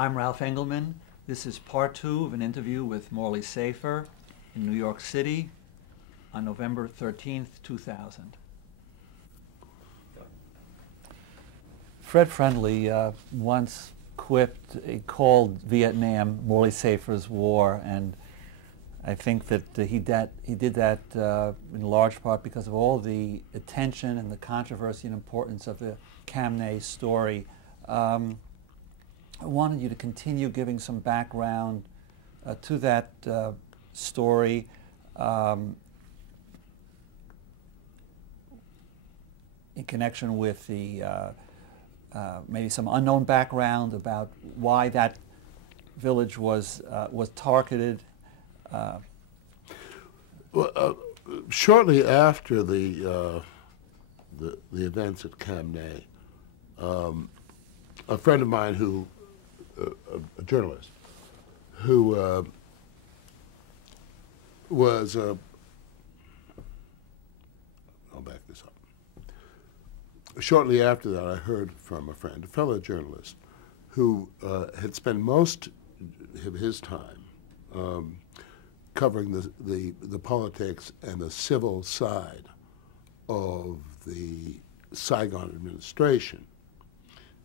I'm Ralph Engelman. This is part 2 of an interview with Morley Safer in New York City on November 13th, 2000. Fred Friendly once quipped, he called Vietnam Morley Safer's war, and I think that he did that in large part because of all the attention and the controversy and importance of the Cam Ney story. I wanted you to continue giving some background to that story. In connection with the maybe some unknown background about why that village was targeted. Well, shortly after the events at Cam Ney, a friend of mine who, a journalist, who was, I'll back this up. Shortly after that, I heard from a friend, a fellow journalist, who had spent most of his time covering the politics and the civil side of the Saigon administration.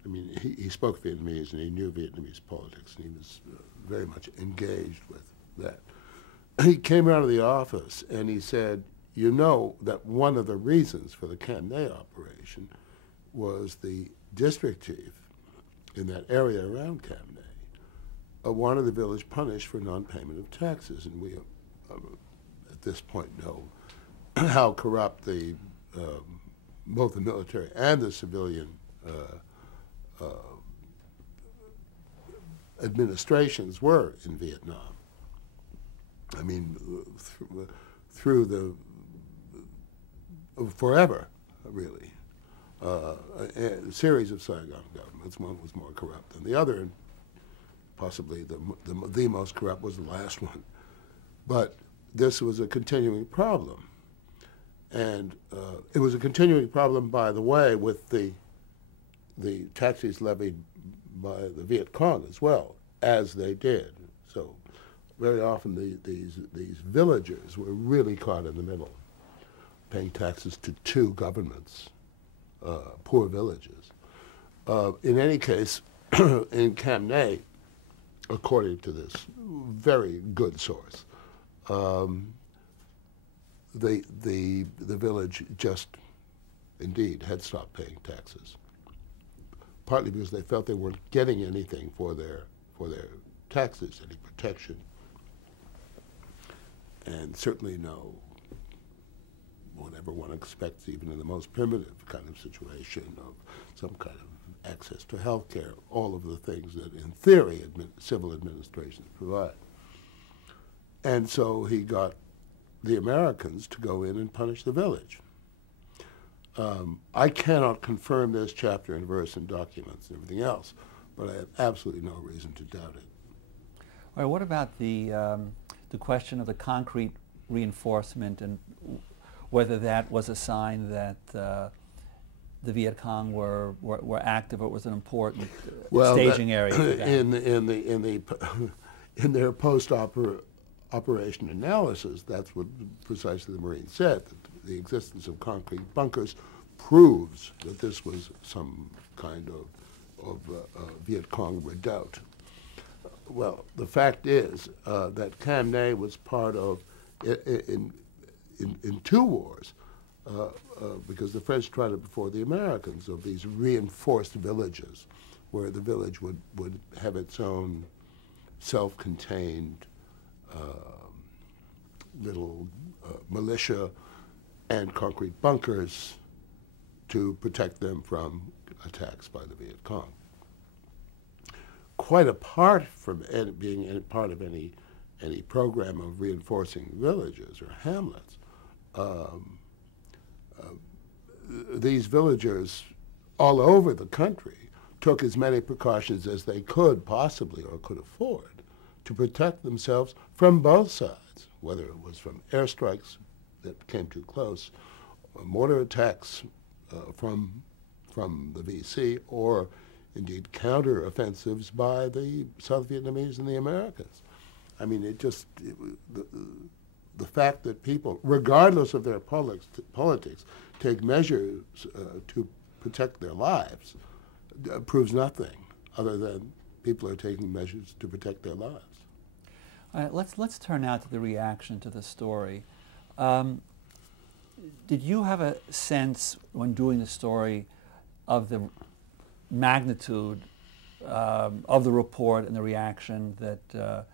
I mean, he spoke Vietnamese and he knew Vietnamese politics, and he was very much engaged with that. He came out of the office and he said, you know that one of the reasons for the Cam Ney operation was the district chief in that area around Cam Ney wanted the village punished for non-payment of taxes, and we at this point know how corrupt the both the military and the civilian administrations were in Vietnam. I mean, through the forever, really, a series of Saigon governments. One was more corrupt than the other, and possibly the most corrupt was the last one. But this was a continuing problem, and it was a continuing problem, by the way, with the taxes levied by the Viet Cong as well, as they did. So very often these villagers were really caught in the middle, paying taxes to two governments, poor villages. In any case, in Cam Ney, according to this very good source, the village just indeed had stopped paying taxes, partly because they felt they weren't getting anything for their taxes, any protection, and certainly no whatever one expects, even in the most primitive kind of situation, of some kind of access to health care, all of the things that in theory civil administrations provide. And so he got the Americans to go in and punish the village. I cannot confirm this chapter and verse in documents and everything else, but I have absolutely no reason to doubt it. All right, what about the question of the concrete reinforcement and whether that was a sign that the Viet Cong were active, or was an important staging area for that? In their post-operation analysis, that's what precisely the Marines said, that the existence of concrete bunkers proves that this was some kind of Viet Cong redoubt. Well, the fact is that Cam Ney was part of, in two wars, because the French tried it before the Americans, of these reinforced villages, where the village would have its own self-contained little militia and concrete bunkers to protect them from attacks by the Viet Cong. Quite apart from being part of any program of reinforcing villages or hamlets, these villagers all over the country took as many precautions as they could possibly or could afford to protect themselves from both sides, whether it was from airstrikes that came too close, or mortar attacks from the VC, or indeed counter-offensives by the South Vietnamese and the Americans. I mean, the fact that people, regardless of their politics, take measures to protect their lives proves nothing other than people are taking measures to protect their lives. All right, let's turn now to the reaction to the story. Did you have a sense when doing the story of the magnitude of the report and the reaction that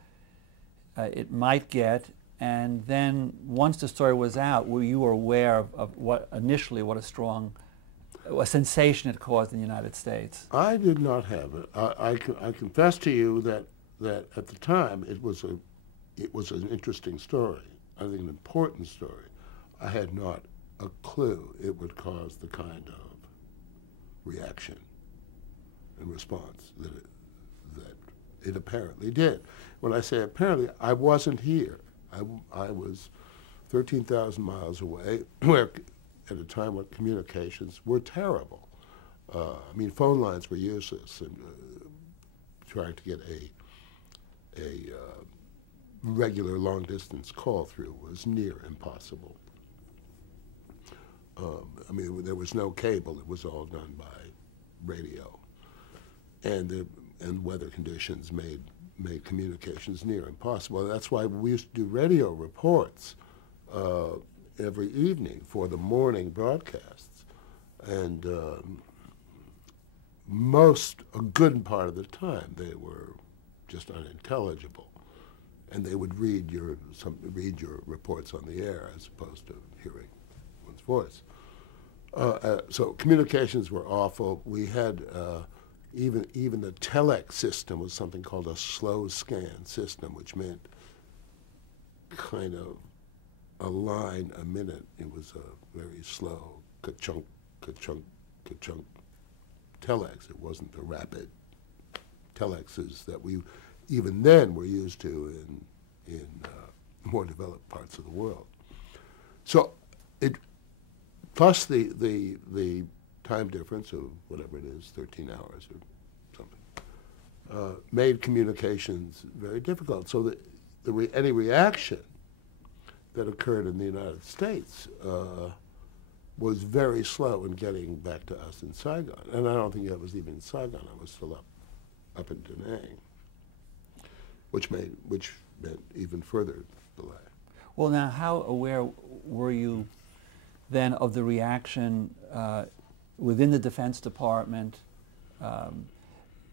it might get? And then once the story was out, were you aware of what initially what a sensation it caused in the United States? I did not have it. I confess to you that at the time it was an interesting story. I think an important story. I had not a clue it would cause the kind of reaction and response that it apparently did. When I say apparently, I wasn't here. I was 13,000 miles away, where at a time when communications were terrible. I mean, phone lines were useless, and trying to get a regular long-distance call through was near impossible. I mean, there was no cable; it was all done by radio, and weather conditions made communications near impossible. That's why we used to do radio reports every evening for the morning broadcasts, and a good part of the time they were just unintelligible, and they would read your reports on the air as opposed to hearing one's voice. So communications were awful. We had even the telex system was something called a slow scan system, which meant kind of a line a minute. It was a very slow ka-chunk, ka-chunk, ka-chunk telex. It wasn't the rapid telexes that we even then were used to in more developed parts of the world. So it plus the time difference of whatever it is, 13 hours or something, made communications very difficult. So that any reaction that occurred in the United States was very slow in getting back to us in Saigon. And I don't think I was even in Saigon. I was still up in Da Nang, which meant even further delay. Well, now, how aware were you then of the reaction within the Defense Department?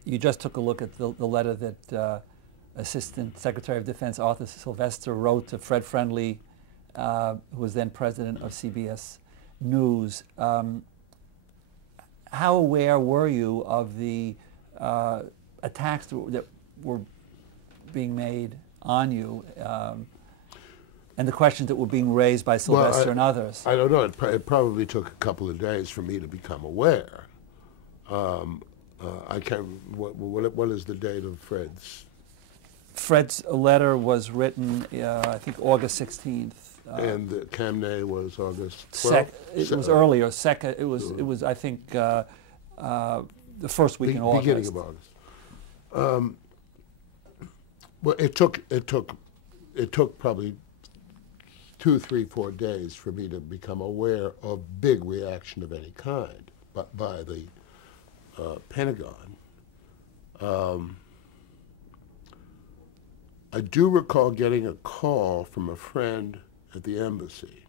You just took a look at the letter that Assistant Secretary of Defense Arthur Sylvester wrote to Fred Friendly, who was then president of CBS News. How aware were you of the attacks that were being made on you and the questions that were being raised by Sylvester and others? I don't know. It probably took a couple of days for me to become aware. I can't. What is the date of Fred's? Fred's letter was written, I think, August 16th. And the Camnay was August 12th? It was earlier. It was I think, the first week in August. Beginning of August. Well, it took probably 2, 3, 4 days for me to become aware of big reaction of any kind by the Pentagon. I do recall getting a call from a friend at the embassy,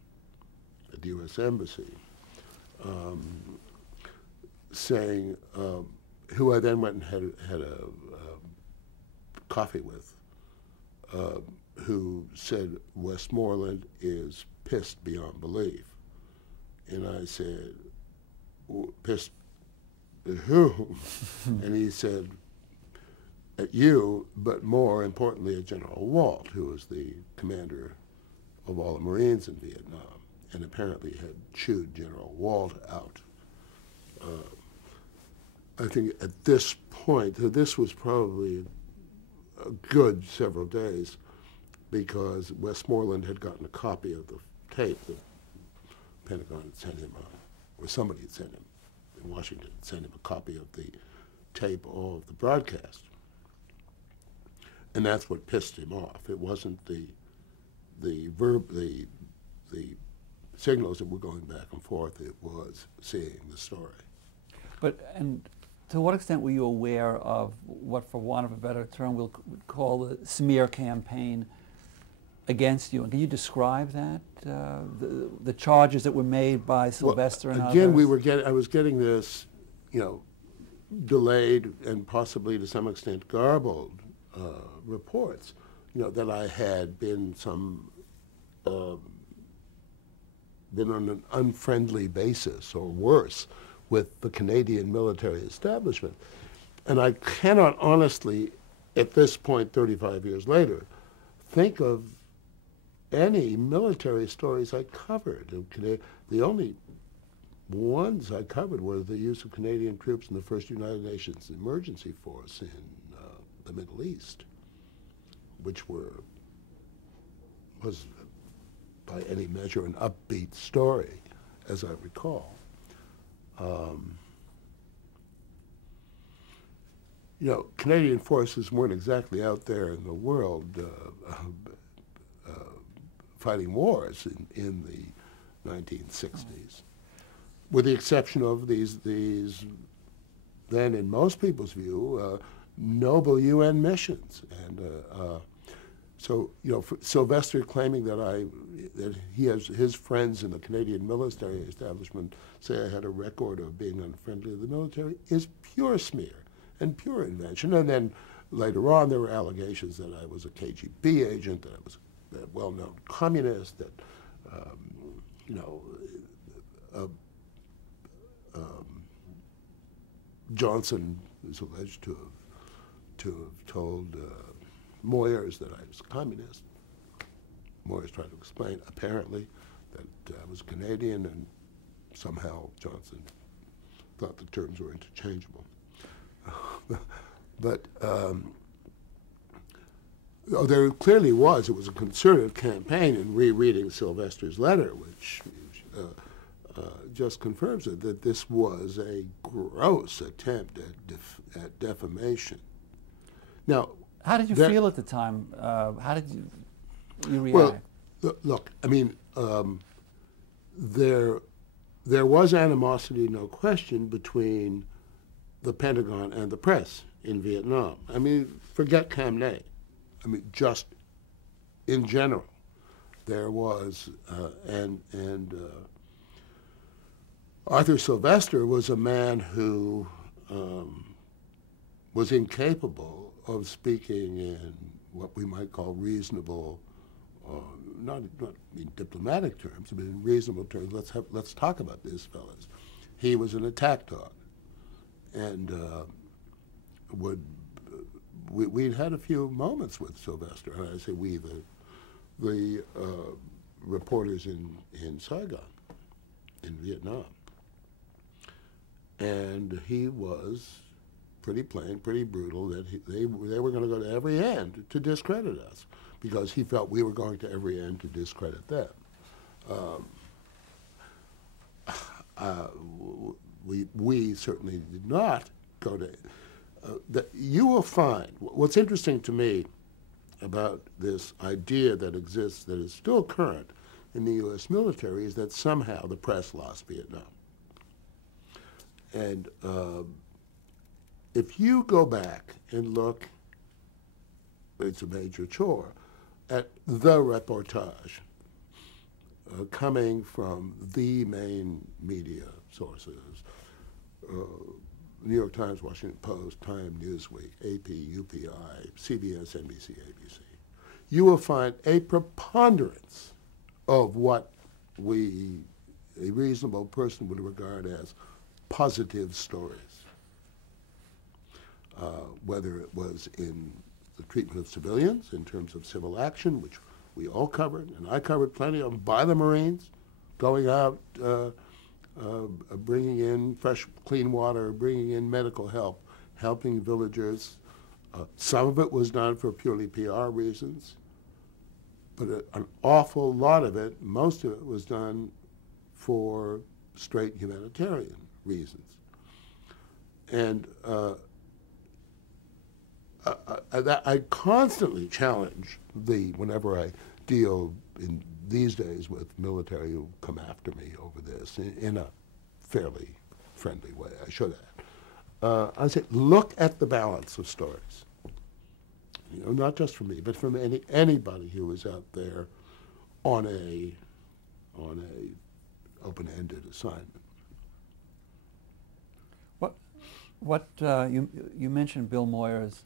at the U.S. Embassy, saying, who I then went and had a coffee with, who said Westmoreland is pissed beyond belief. And I said, pissed at who? And he said, at you, but more importantly at General Walt, who was the commander of all the Marines in Vietnam, and apparently had chewed General Walt out. I think at this point, this was probably a good several days, because Westmoreland had gotten a copy of the tape that Pentagon had sent him, or somebody had sent him in Washington, sent him a copy of the tape all of the broadcast. And that's what pissed him off. It wasn't the signals that were going back and forth. It was seeing the story. And to what extent were you aware of what, for want of a better term, we'll call the smear campaign against you? And can you describe that? The charges that were made by Sylvester and again, others? I was getting this, delayed and possibly to some extent garbled reports, that I had been been on an unfriendly basis or worse with the Canadian military establishment. And I cannot honestly, at this point, 35 years later, think of any military stories I covered. The only ones I covered were the use of Canadian troops in the first United Nations Emergency Force in the Middle East, which was by any measure an upbeat story, as I recall. Canadian forces weren't exactly out there in the world fighting wars in the 1960s, with the exception of these then, in most people's view, noble UN missions. And so, for Sylvester claiming that he has his friends in the Canadian military establishment say I had a record of being unfriendly to the military is pure smear and pure invention. And then later on, there were allegations that I was a KGB agent, that I was a well-known communist, that Johnson is alleged to have told Moyers that I was a communist. Moyers tried to explain, apparently, that I was Canadian, and somehow Johnson thought the terms were interchangeable. But there clearly it was a concerted campaign in rereading Sylvester's letter, which just confirms it, that this was a gross attempt at defamation. Now, how did you feel at the time? How did you react? Well, look, I mean, there was animosity, no question, between the Pentagon and the press in Vietnam. I mean, forget Cam Ney. I mean, just in general, there was, Arthur Sylvester was a man who was incapable of speaking in what we might call reasonable, not in diplomatic terms, but in reasonable terms. Let's talk about this, fellas. He was an attack dog, and we'd had a few moments with Sylvester, and I say we, the reporters in Saigon, in Vietnam, and he was pretty plain, pretty brutal, that they were going to go to every end to discredit us, because he felt we were going to every end to discredit them. We certainly did not go to. You will find, what's interesting to me about this idea that exists, that is still current in the U.S. military, is that somehow the press lost Vietnam. And if you go back and look, it's a major chore, at the reportage coming from the main media sources, New York Times, Washington Post, Time, Newsweek, AP, UPI, CBS, NBC, ABC, you will find a preponderance of what a reasonable person would regard as positive stories, whether it was in the treatment of civilians in terms of civil action, which we all covered, and I covered plenty of them, by the Marines, going out, bringing in fresh, clean water, bringing in medical help, helping villagers. Some of it was done for purely PR reasons, but an awful lot of it, most of it, was done for straight humanitarian reasons. And I constantly challenge whenever I deal in these days with military who come after me over this in a fairly friendly way. I should have. I say, look at the balance of stories. You know, not just from me, but from anybody who is out there on a open-ended assignment. You mentioned Bill Moyer's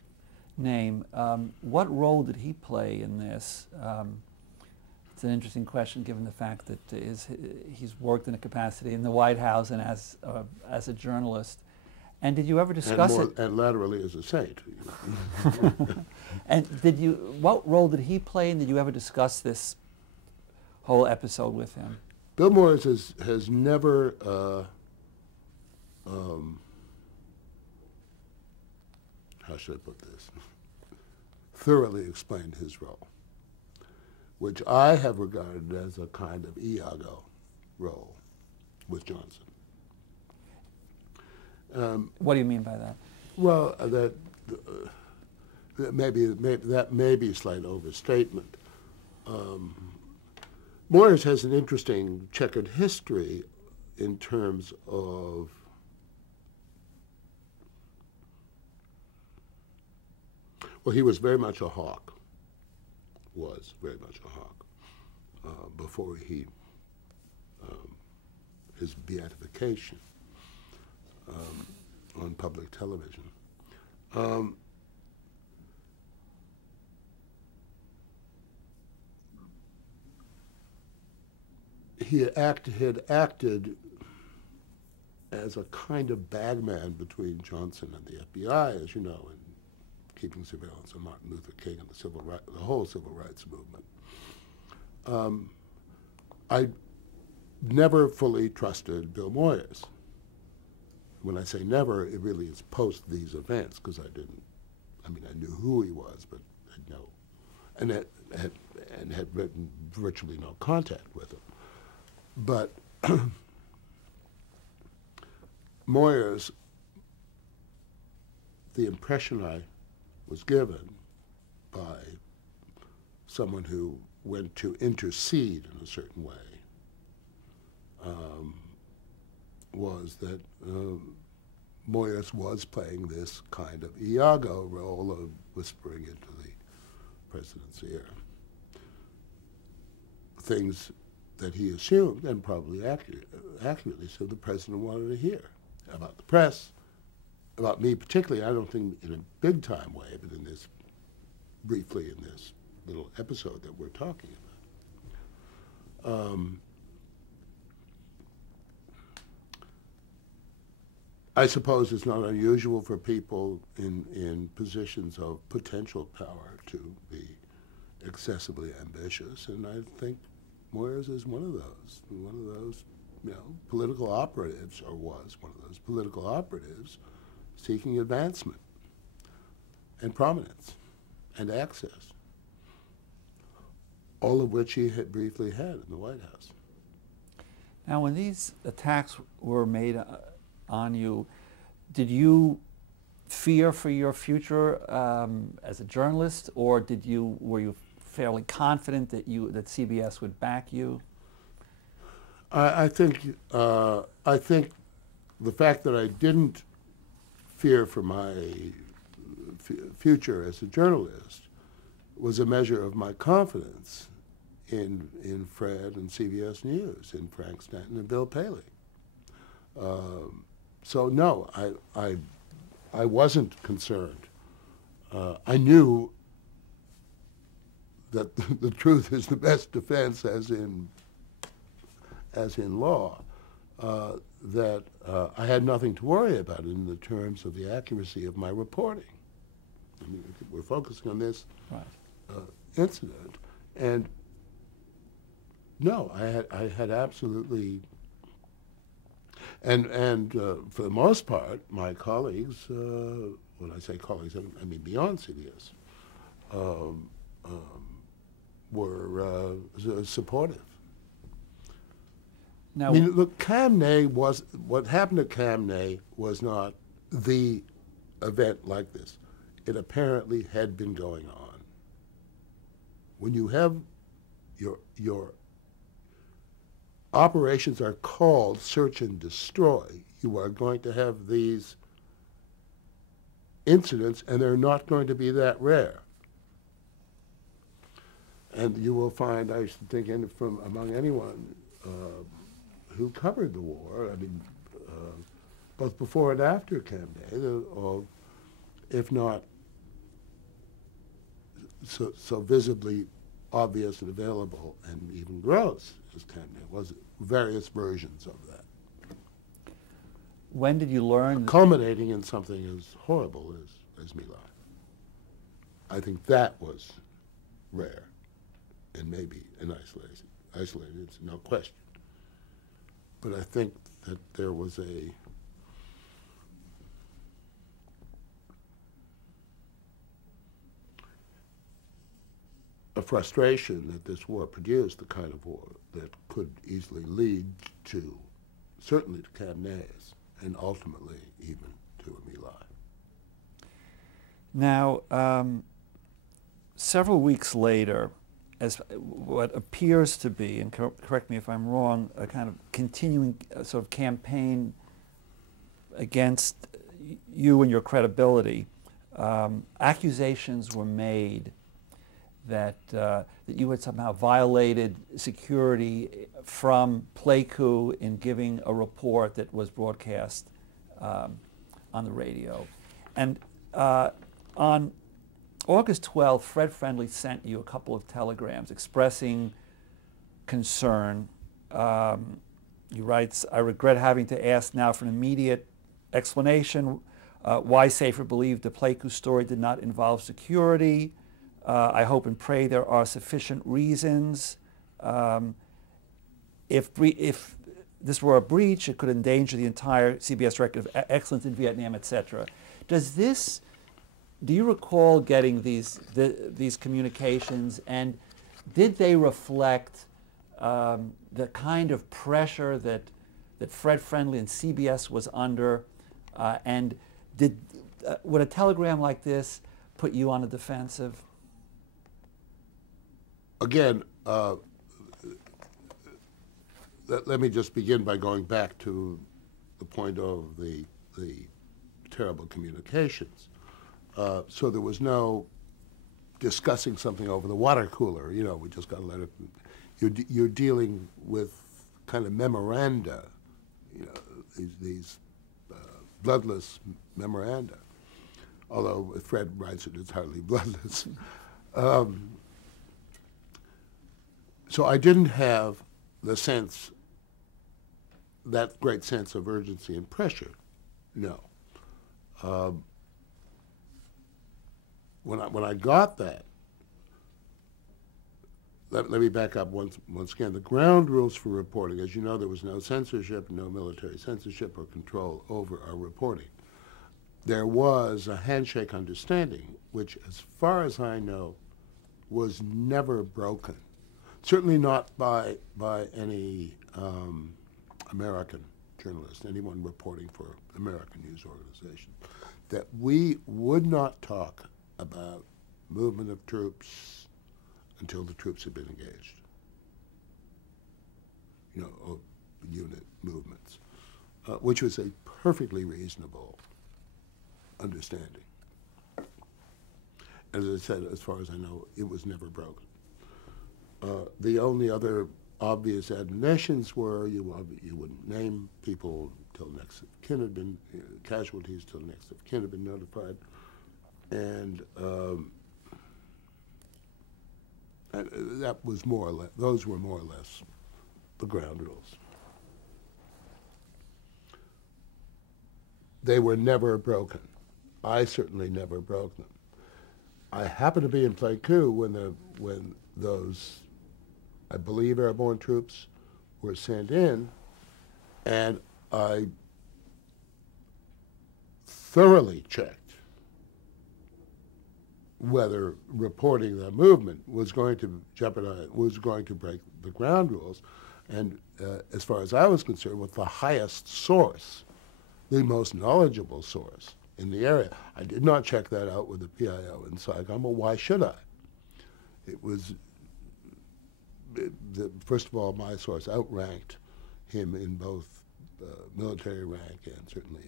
name. What role did he play in this? It's an interesting question, given the fact that he's worked in a capacity in the White House and as a journalist. And did you ever discuss it? And laterally as a saint. And what role did he play, and did you ever discuss this whole episode with him? Bill Moyers has never how should I put this? Thoroughly explained his role, which I have regarded as a kind of Iago role with Johnson. What do you mean by that? Well, that may be a slight overstatement. Moyers has an interesting checkered history in terms of he was very much a hawk. Before his beatification on public television. He had acted as a kind of bagman between Johnson and the FBI, as you know, in keeping surveillance on Martin Luther King and the whole civil rights movement. I never fully trusted Bill Moyers. When I say never, it really is post these events, because I knew who he was, but had written virtually no contact with him. But Moyers, the impression I was given by someone who went to intercede in a certain way, was that Moyers was playing this kind of Iago role of whispering into the president's ear things that he assumed, and probably accurately so, the president wanted to hear about the press, about me particularly. I don't think in a big-time way, but briefly in this little episode that we're talking about. I suppose it's not unusual for people in positions of potential power to be excessively ambitious, and I think Moyers is one of those, political operatives, or was one of those political operatives seeking advancement and prominence and access, all of which he had briefly had in the White House. Now, when these attacks were made on you, did you fear for your future as a journalist, or were you fairly confident that CBS would back you? I think the fact that I didn't fear for my future as a journalist was a measure of my confidence in Fred and CBS News, in Frank Stanton and Bill Paley. So no, I wasn't concerned. I knew that the truth is the best defense, as in law, that I had nothing to worry about in the terms of the accuracy of my reporting. I mean, we're focusing on this incident, and no, I had absolutely, and for the most part, my colleagues, when I say colleagues, I mean beyond CBS, were supportive. Now, I mean, look, what happened at Camnay was not the event like this. it apparently had been going on. When you have your operations are called search and destroy, you are going to have these incidents, and they're not going to be that rare. And you will find, I should think, from among anyone who covered the war, I mean, both before and after Camp David, or if not so visibly obvious and available and even gross as Camp David was, various versions of that. When did you learn? Culminating in something as horrible as My Lai. I think that was rare and maybe an isolated incident, no question. But I think that there was a frustration that this war produced, the kind of war that could easily lead to, certainly to Camp Nez, and ultimately even to My Lai. Now, several weeks later, as what appears to be, and correct me if I'm wrong, a kind of continuing sort of campaign against you and your credibility, accusations were made that you had somehow violated security from Pleiku in giving a report that was broadcast on the radio. And on August 12th, Fred Friendly sent you a couple of telegrams expressing concern. He writes, "I regret having to ask now for an immediate explanation why Safer believed the Pleiku story did not involve security. I hope and pray there are sufficient reasons. If this were a breach, it could endanger the entire CBS record of excellence in Vietnam, etc." Do you recall getting these communications, and did they reflect the kind of pressure that Fred Friendly and CBS was under, and would a telegram like this put you on the defensive? Again, let me just begin by going back to the point of the terrible communications. So there was no discussing something over the water cooler. You know, we just got to let it. You're dealing with kind of memoranda, you know, these bloodless memoranda. Although if Fred writes it, it's hardly bloodless. So I didn't have the sense, that great sense of urgency and pressure. No. When I got that, let me back up once again. The ground rules for reporting, as you know, there was no censorship, no military censorship or control over our reporting. There was a handshake understanding, which, as far as I know, was never broken. Certainly not by any American journalist, anyone reporting for an American news organization, that we would not talk about movement of troops until the troops had been engaged. You know, unit movements, which was a perfectly reasonable understanding. As I said, as far as I know, it was never broken. The only other obvious admonitions were you wouldn't name people till next of kin had been, casualties till next of kin had been notified. And that was more or less, those were more or less the ground rules. They were never broken. I certainly never broke them. I happened to be in Pleiku when those, I believe, airborne troops were sent in, and I thoroughly checked whether reporting the movement was going to jeopardize, was going to break the ground rules. And as far as I was concerned, with the highest source, the most knowledgeable source, in the area. I did not check that out with the PIO in Saigon, but why should I? It was, first of all, my source outranked him in both military rank and certainly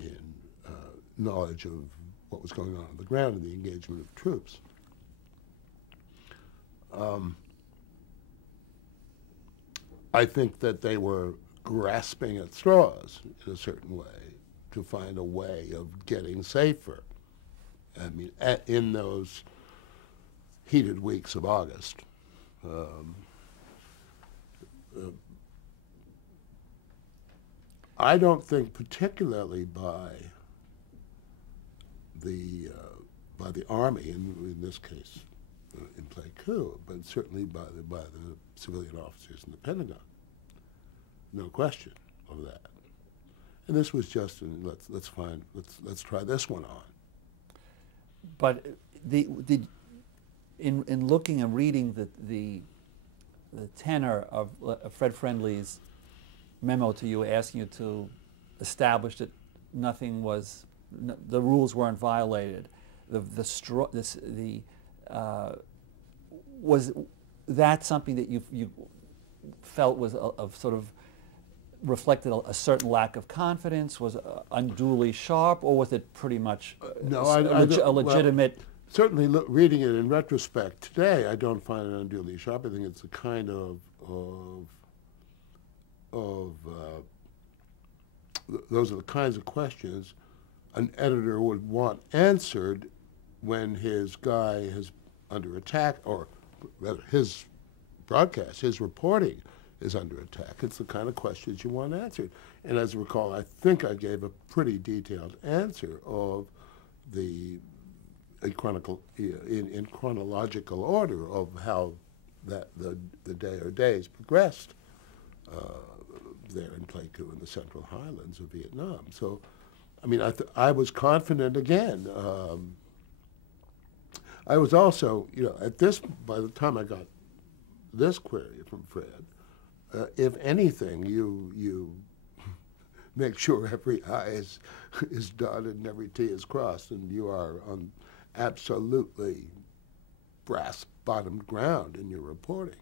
in knowledge of what was going on the ground and the engagement of troops. I think that they were grasping at straws in a certain way to find a way of getting safer. I mean, in those heated weeks of August, I don't think particularly by the Army, in this case, in Pleiku, but certainly by the civilian officers in the Pentagon. No question of that. And this was just let's try this one on. But in looking and reading the tenor of Fred Friendly's memo to you, asking you to establish that nothing was, the rules weren't violated, was that something that you felt was of sort of reflected a certain lack of confidence, was unduly sharp, or was it pretty much a legitimate? Well, certainly, reading it in retrospect today, I don't find it unduly sharp. I think it's a kind of those are the kinds of questions an editor would want answered when his guy is under attack, or rather his broadcast, his reporting is under attack. It's the kind of questions you want answered. And as I recall, I think I gave a pretty detailed answer of in chronological order of how that the day or days progressed there in Pleiku in the Central Highlands of Vietnam. So, I mean, I was confident again. I was also, by the time I got this query from Fred, if anything, you make sure every I is dotted and every T is crossed, and you are on absolutely brass-bottomed ground in your reporting.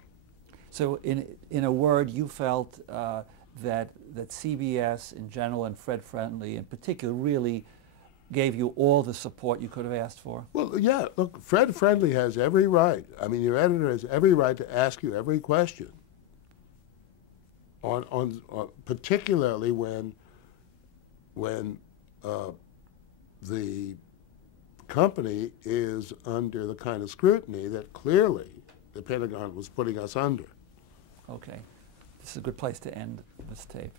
So, in a word, you felt that CBS in general and Fred Friendly in particular really gave you all the support you could have asked for? Well, yeah. Look, Fred Friendly has every right. I mean, your editor has every right to ask you every question. On particularly when the company is under the kind of scrutiny that clearly the Pentagon was putting us under. Okay. This is a good place to end this tape.